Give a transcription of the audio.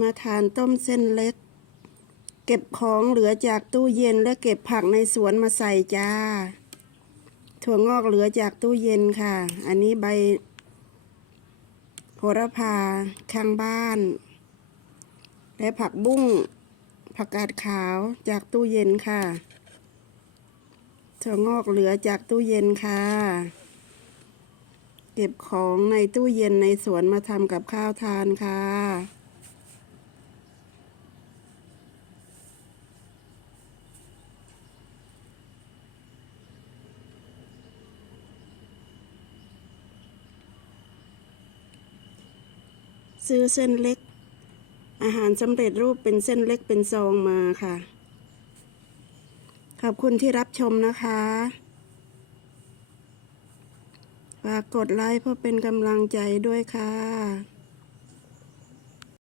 มาทานต้มเส้นเล็ก เก็บของเหลือจากตู้เย็นและเก็บผักในสวนมาใส่จ้า ถั่วงอกเหลือจากตู้เย็นค่ะ อันนี้ใบโหระพาข้างบ้าน และผักบุ้งผักกาดขาวจากตู้เย็นค่ะถั่วงอกเหลือจากตู้เย็นค่ะ เก็บของในตู้เย็นในสวนมาทำกับข้าวทานค่ะ ซื้อเส้นเล็ก อาหารสำเร็จรูปเป็นเส้นเล็กเป็นซองมาค่ะ ขอบคุณที่รับชมนะคะฝากกดไลค์เพื่อเป็นกำลังใจด้วยค่ะ